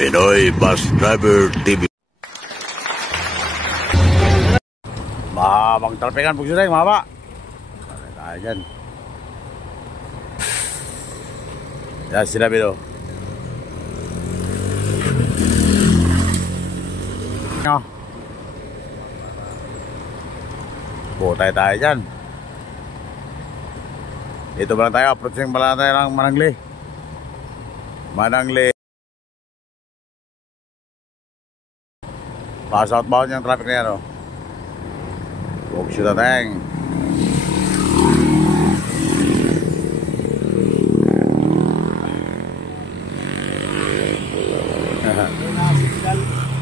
Pinoy Bus Driver TV. Mahabang trapikan po sila, mahaba. Tayo dyan. Yan sinabi do. No. Butay tayo dyan. Dito ba lang tayo? Approaching ba lang tayo ng Manangli? Manangli. Pass outbound yung traffic na yan, oh. Huwag siya tateng.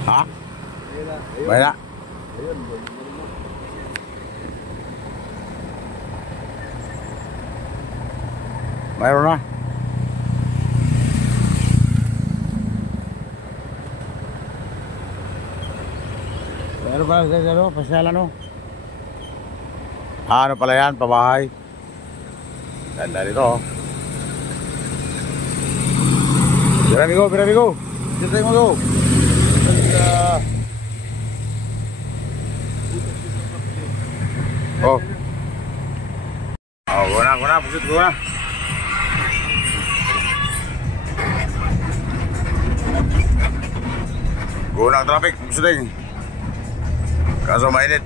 Ha? Bayan na. Mayroon na. Pero ba sa pasyalan, no? Ano pala yan, pabahay. Ganda dito, oh. Piramigo, piramigo. Dito tayo mag-go. Oh. Oh, guna, pusut guna. Guna ang traffic, pusuting. Kaso mainit.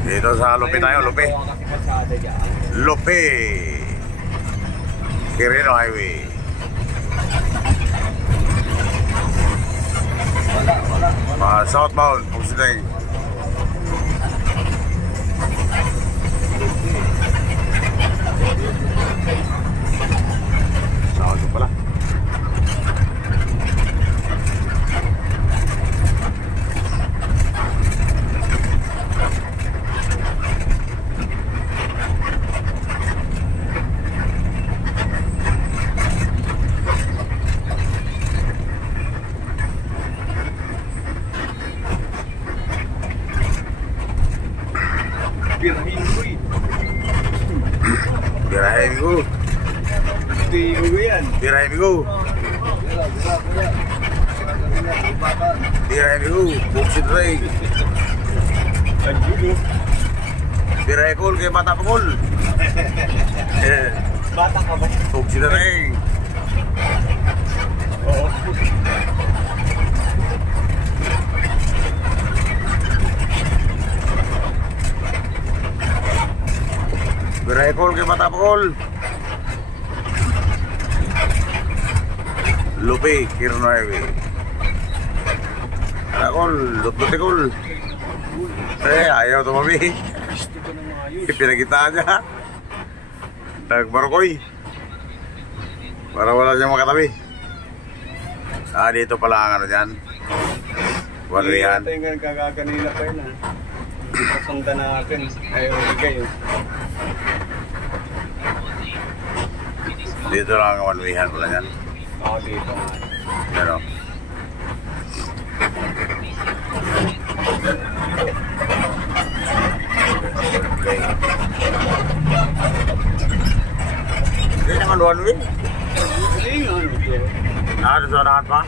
Dito sa Lupi tayo, Lupi. Lupi Quirino Highway. Southbound, Pugsiteng. South pala. Piramigo. Piramigo, buksit ray. Pirakol kay bata pangol. Bata ka ba? Buksit ray. Pirakol kay bata pangol. Lupi, Quirino Highway. Akol, lutikol. Ayaw tumami. Pinagitaan niya. Nagbarokoy. Para wala siyang makatabi. Dito pala ang ano dyan. Warihan. Ito yung kakakanila pa yun, ha. Pasunta na akin. Ayaw kayo. Dito lang ang warihan pala dyan. Oo, dito nga. Pero hindi naman one way. Hindi nga, ano ito? Nakasunahan pa?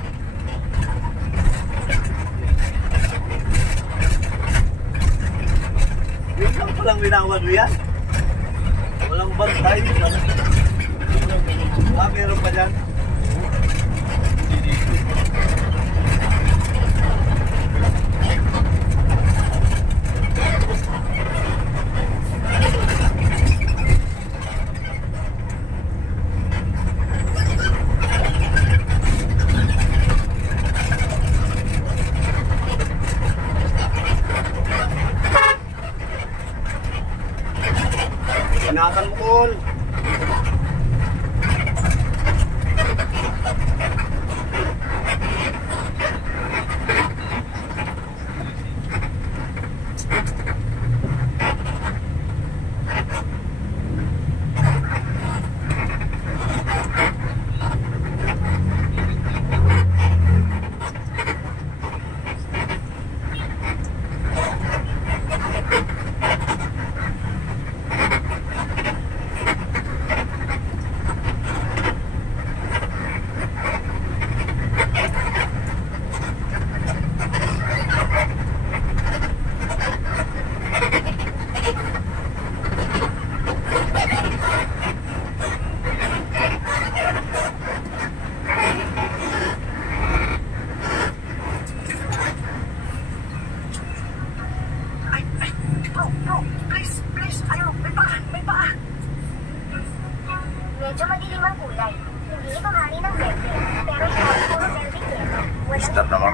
Hindi lang palang winawad mo yan. Walang bantay. Meron pa dyan. Inatan mo, Col.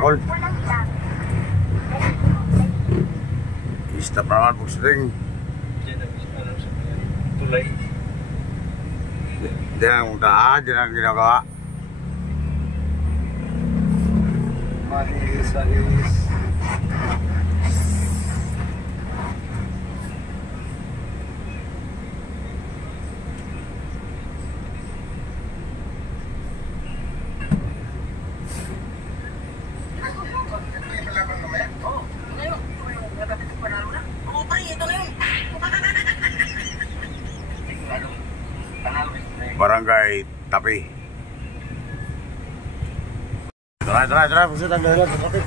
Kol. Stop naman po suding. Tulay. Diyan ang daan, diyan ang ginagawa. Manis. Barangay Tapi. Tara, pusat ang dahilan sa traffic.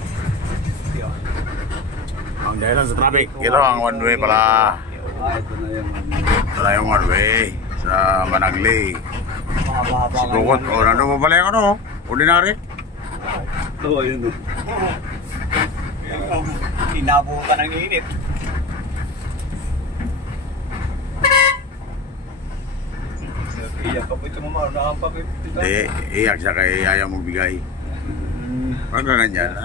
Ang dahilan sa traffic. Ito ang one way pala. Ito na yung one way sa Managli. Si Bukot, o nandun mo pala yung ano, ordinary. Oo, yun. Inabutan ng init. Iyak ka po ito mo, nakapag ito. Iyak siya kay ayaw mong bigay. Pag ganyan.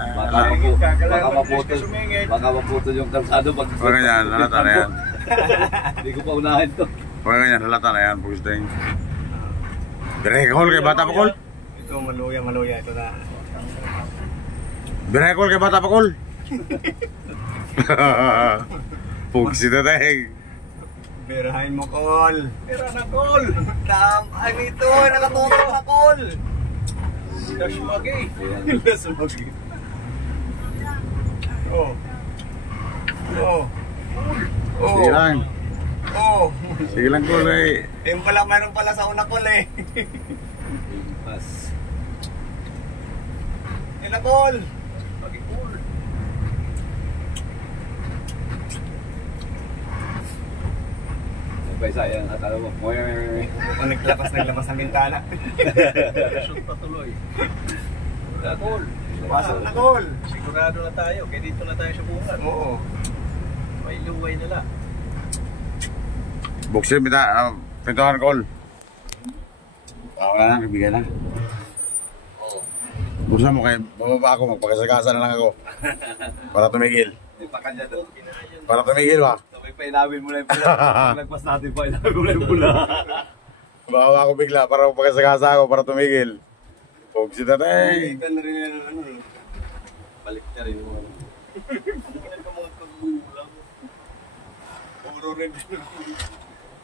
Baka maputol yung kalsado pag... Pag ganyan, halata na yan. Hindi ko pa unahin to. Pag ganyan, halata na yan. Pusting. Birekol kay Bata Pakol. Ito maluya ito na. Birekol kay Bata Pakol. Pugsi na dahil. Birahin mo, Kol. Bira na, Kol. Ano ito? Nakatutok na, Kol. Dasmagi. Dasmagi. Oh. Sige lang. Oh. Sige lang, Kol eh. Yung pala, mayroon pala sa una, Kol eh. Pas. Ila, Kol. Pagi, Kol. Sayang atala mo. Kung naglabas ang bintana. Shoot patuloy. Kol. Pasok na, Kol. Sigurado na tayo. Kaya dito na tayo sa bungan. Oo. May luway nila. Buksin, pintuhan, Kol. Wala na, bibigyan na. Buksan mo kayo, bababa ako, magpakasagasa na lang ako. Para tumigil. Hindi pa kanya doon. Para tumigil ba? Sabay pa inawin mo na yung pula. Pagpas natin pa inawin mo na yung pula. Bababa ako bigla para magpakasagasa ako para tumigil. Buksin na tayo. Ito na rin yung ano. Balik na rin mo. Puro rin.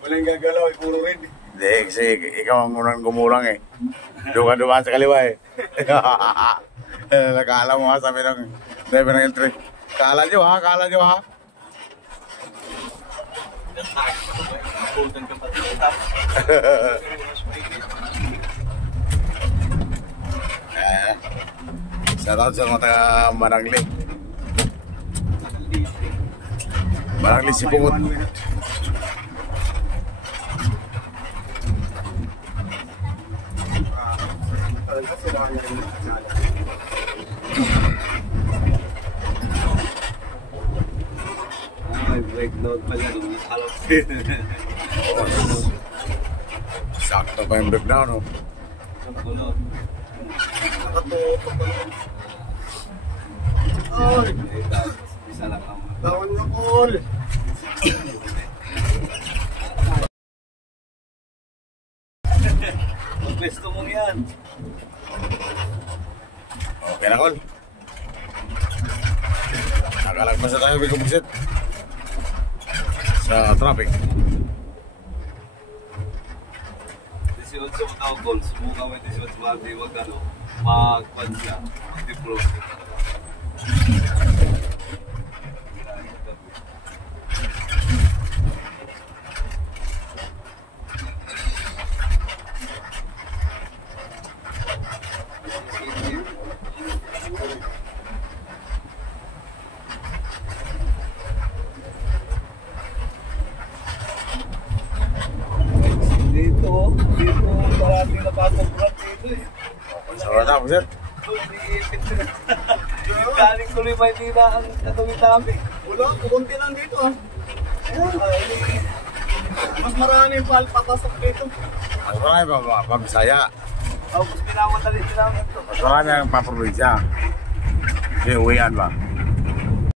Walang gagalaw, puro rin. Hindi, kasi ikaw ang unang gumulang eh. Doon ka dumaan sa kaliwa eh. Nakala mo ha, sabi ng driver ng L3. Kala nyo ha. Pultan ka pati. Shoutout sa mga taga Managli. Managli si Pungot. Ay, breakdown pa yan. Sakto pa yung breakdown oh. Nakatutok pa lang. Ay! Isa lang ang... Tawan na, Kol! Pwesto mo yan. Okay na, Kol. Nakalagpas na tayo, Bigo Buksit. Sa traffic. 18 mo tao, Kol. Subukan mo 18 mati. Huwag ano, mag-pan siya. Mag-deprove. Dito, marami na pasok-brad dito eh. Sarap na, Buksit. Galing tuloy ba hindi na ang katawid namin? Wala, kukunti lang dito ah. Mas marami pa papasok dito. Mas marami pa mga Bisaya. Tapos pinamadali namin ito. Mas marami ang paprobinsya. Kasi uwian ba?